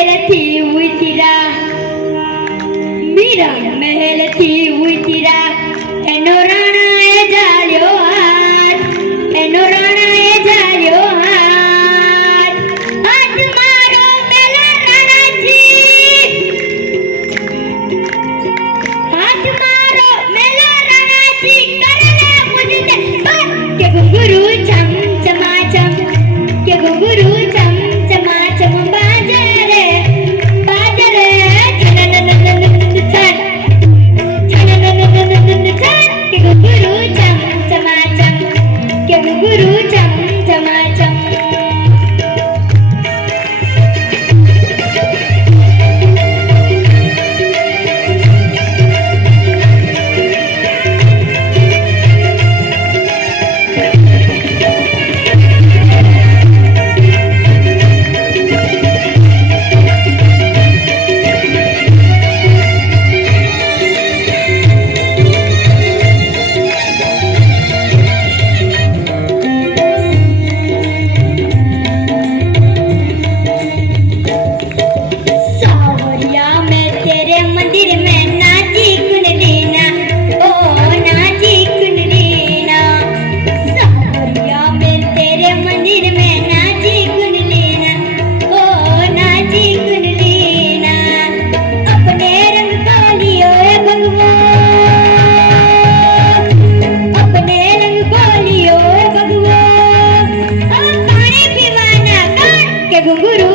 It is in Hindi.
महल थी हुई तिरा मीरा महल थी हुई तिरा एनो राणा ए जाल्यो हाथ एनो राणा ए जाल्यो हाथ हाथ मारो मेला राणाजी हाथ मारो मेला राणाजी करले मुझसे बात के घुंघरू चम चमाचम के घुंघरू चम चमाचम बाजे रे छननननननन छन छनननननन छन के घुंघरू चम चमाचम के घुंघरू चम चमाचम सावरिया मैं तेरे मंदिर में नाची कुंडलीना ओ नाची कुंडलीना सावरिया मैं तेरे मंदिर में नाची कुंडलीना ओ नाची कुंडलीना अपने रंग को लियो रे भगवान अपने रंग को लियो रे भगवान पानी पीवाना कान के घुंघरू